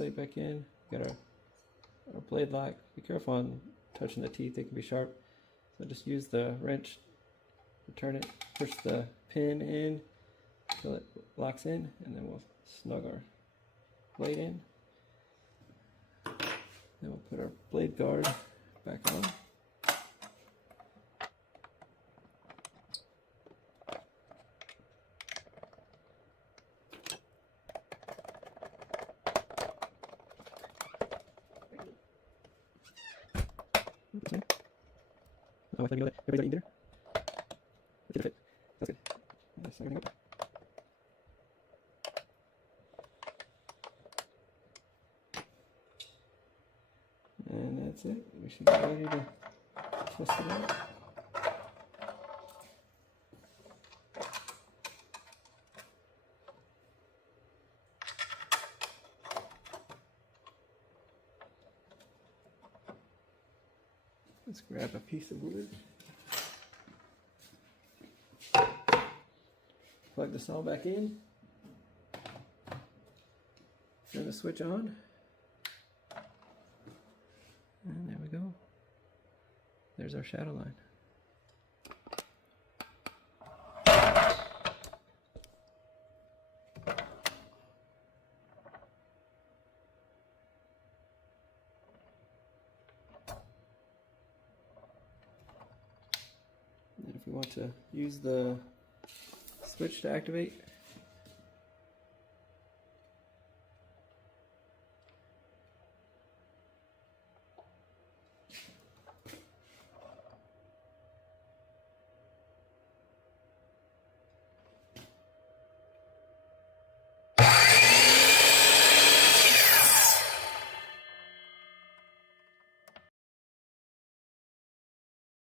blade back in. Got our blade lock. Be careful on touching the teeth, they can be sharp. So just use the wrench to turn it, push the pin in until it locks in, and then we'll snug our blade in. Then we'll put our blade guard back on. Okay. Oh, I thought you know that. Everybody's got in there? It fit. That's good. Let's snug everything up. And that's it. We should be ready to test it out. Let's grab a piece of wood. Plug the saw back in. Turn the switch on. And there we go. There's our shadow line. And if we want to use the switch to activate,